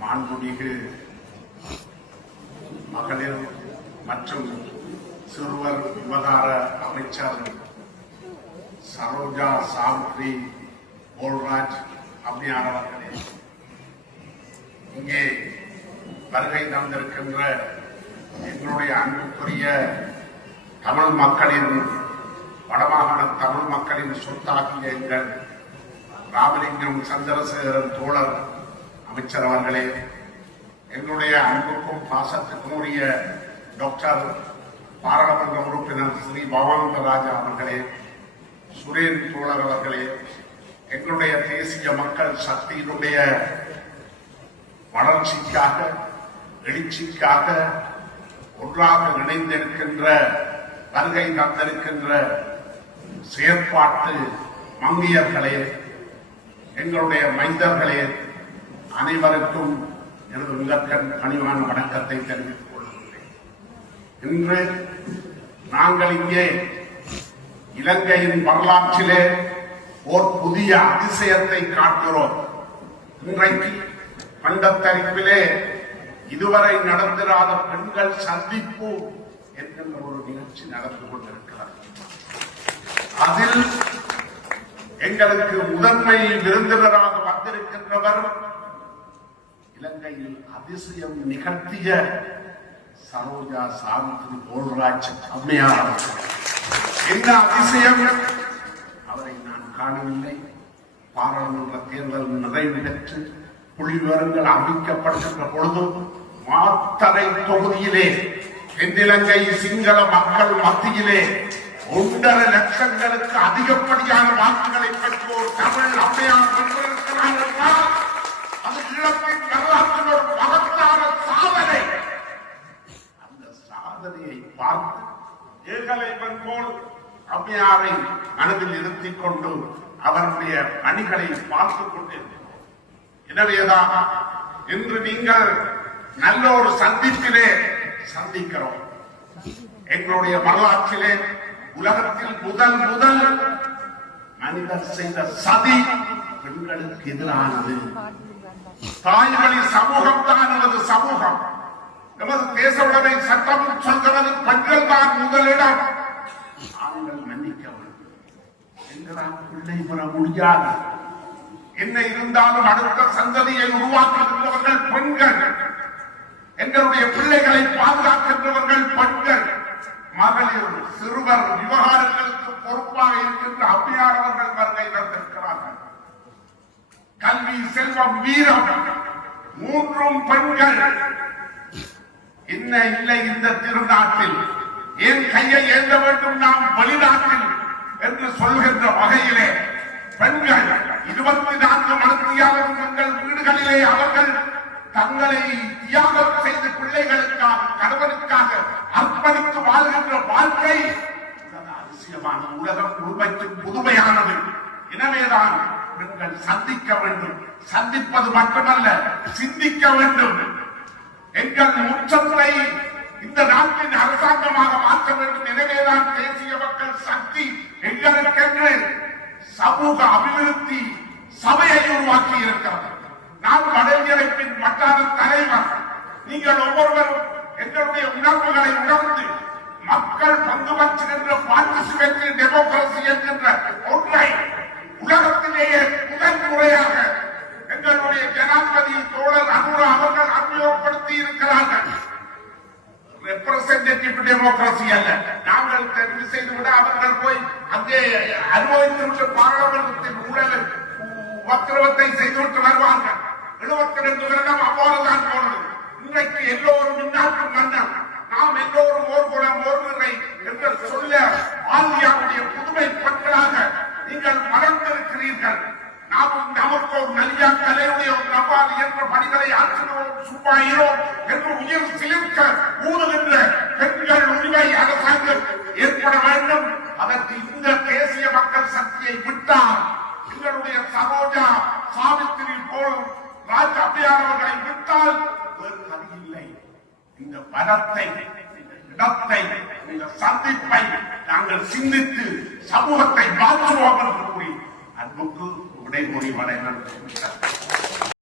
மாண்புமிகு மகளிர் மற்றும் சிறுவர் விவகார அமைச்சர் சரோஜா சாவித்ரி போல்ராஜ் அம்மையார் அவர்களே, இங்கே வருகை தந்திருக்கின்ற எங்களுடைய அன்புக்குரிய தமிழ் மக்களின் வடமாகாண தமிழ் மக்களின் சொத்தாகிய எங்கள் ராமலிங்கம் சந்திரசேகரன் தோழர் அமைச்சர் அவர்களே, எங்களுடைய அன்புக்கும் பாசத்துக்கும் உரிய டாக்டர் பாராளுமன்ற உறுப்பினர் ஸ்ரீ பவானந்தராஜா அவர்களே, சுரேன் தோழர் அவர்களே, எங்களுடைய தேசிய மக்கள் சக்தியினுடைய வளர்ச்சிக்காக எழுச்சிக்காக ஒன்றாக இணைந்திருக்கின்ற வருகை தந்திருக்கின்ற செயற்பாட்டு மங்கையர்களே, எங்களுடைய மைந்தர்களே, அனைவருக்கும் எனது முதற்கண் பணிவான வணக்கத்தை தெரிவித்துக் கொள்கிறேன். இன்று நாங்கள் இங்கே இலங்கையின் வரலாற்றிலே ஓர் புதிய அதிசயத்தை காண்கிறோம். இன்றைக்கு பண்டத்தரிப்பிலே இதுவரை நடந்திராத பெண்கள் சந்திப்பு என்கின்ற ஒரு நிகழ்ச்சி நடந்து கொண்டிருக்கிறது. அதில் எங்களுக்கு முதன்மை விருந்தினராக வந்திருக்கின்றவர் இலங்கையில் அதிசயம் நிகழ்த்திய சரோஜா சாவித்ரி போல்ராஜ் அம்மையார். என்ன அதிசயம்? அவரை நான் காணவில்லை. பாராளுமன்ற தேர்தல் நிறைவு பெற்று புள்ளி விவரங்கள் அறிவிக்கப்படுகின்ற பொழுது மாத்தறை தொகுதியிலே தென்னிலங்கை சிங்கள மக்கள் மத்தியிலே 1.5 லட்சங்களுக்கு அதிகப்படியான வாக்குகளை பெற்றோர் தமிழ் அம்மையார் பெற்றிருக்கிறார் என்றால் அது ஈழத்தின் வரலாற்றில் ஒரு மகத்தான சாதனை. அந்த சாதனையை பார்த்து ஏகலைவன் போல் அம்மையாரை மனதில் நிறுத்திக் கொண்டு அவருடைய பணிகளை பார்த்துக் கொண்டிருக்கிறோம். எனவேதான் இன்று நீங்கள் நல்ல ஒரு சந்திப்பிலே சந்திக்கிறோம். எங்களுடைய வரலாற்றிலே உலகத்தில் முதல் மனிதர் செய்த சதி பெண்களுக்கு எதிரானது. தாய்வழி சமூகம் தான் நமது சமூகம். நமது தேச உடைமை சட்டம் சொல்கிறது பெண்கள் தான் முதலிடம். ஆண்கள் மன்னிக்க வேண்டும். எங்களால் பிள்ளை பெற முடியாது. என்ன இருந்தாலும் அடுத்த சந்ததியை உருவாக்குகின்றவர்கள் பெண்கள். எங்களுடைய பிள்ளைகளை பாதுகாக்கின்றவர்கள் பெண்கள். மகளிர் சிறுவர் விவகாரங்களுக்கு பொறுப்பாக இருக்கின்ற அம்மையார் அவர்கள் வருகை தந்திருக்கிறார்கள். கல்வி, செல்வம், வீரம் மூன்றும் பெண்கள். என்ன இல்லை இந்த திருநாட்டில்? ஏன் கையை ஏந்த வேண்டும் நாம் வெளிநாட்டில் என்று சொல்கின்ற வகையிலே பெண்கள் 24 மணித்தியாலும் தங்கள் வீடுகளிலே அவர்கள் தங்களை தியாகம் செய்து பிள்ளைகளுக்காக கணவனுக்காக அர்ப்பணித்து வாழ்கின்ற வாழ்க்கை அதிசயமான உலகம் உருவைக்கும் புதுமையானது. எனவேதான் பெண்கள் சந்திக்க வேண்டும். சந்திப்பது மட்டுமல்ல, சிந்திக்க வேண்டும். எங்கள் உச்சத்தை இந்த நாட்டின் அரசாங்கமாக மாற்ற வேண்டும். எனவேதான் தேசிய மக்கள் சக்தி எங்களுக்கென்று சமூக அபிவிருத்தி சபையை உருவாக்கி இருக்கிறது. நான் வடகிழப்பின் வட்டார தலைவர். நீங்கள் ஒவ்வொருவரும் எங்களுடைய உணர்வுகளை உணர்ந்து மக்கள் பங்கு பற்றுகின்ற பார்ட்டிசிபேட்டரி டெமோக்ரசி என்கின்ற ஒன்றை உலகத்திலேயே முதல் முறையாக எங்களுடைய ஜனாதிபதி தோழர் அனுரா அவர்கள் அறிமுகப்படுத்தி இருக்கிறார்கள். ரெப்ரசன்டேட்டிவ் டெமோக்ரசி அல்ல. நாங்கள் தெரிவு செய்துவிட அவர்கள் போய் அங்கே அனுபவித்துவிட்டு பாராளுமன்றத்தின் ஊழல் வக்கிரவத்தை செய்துவிட்டு வருவார்கள். 72 வருடம் அவ்வாறுதான் போனது. இன்றைக்கு எல்லோரும் இந்நாட்டு மன்னர், நாம் எல்லோரும் ஓர் குலம் ஓர் நிறை என்று சொல்ல ஆசியாவுடைய புதுமை பெண்களாக நீங்கள் மறந்திருக்கிறீர்கள். நாமும் நமக்கு ஒரு நல்ல கலையுடைய ஒரு நவால் என்ற பணிகளை ஆற்றினோம் சும்மாயிரோம் என்று உயிர் சிலிர்க்க ஊறுகின்ற பெண்கள் உரிமை அரசாங்கம் ஏற்பட வேண்டும். அதற்கு இந்த தேசிய மக்கள் சக்தியை விட்டால் எங்களுடைய சரோஜா சாவித்திரி போல் ராஜ் அம்மையார் அவர்களை விட்டால் வேறு கதி இல்லை. இந்த பலத்தை, இடத்தை, இந்த சந்திப்பை நாங்கள் சிந்தித்து சமூகத்தை மாற்றுவோம் என்று கூறி அன்புக்கு விடைமொழி வரைவர்.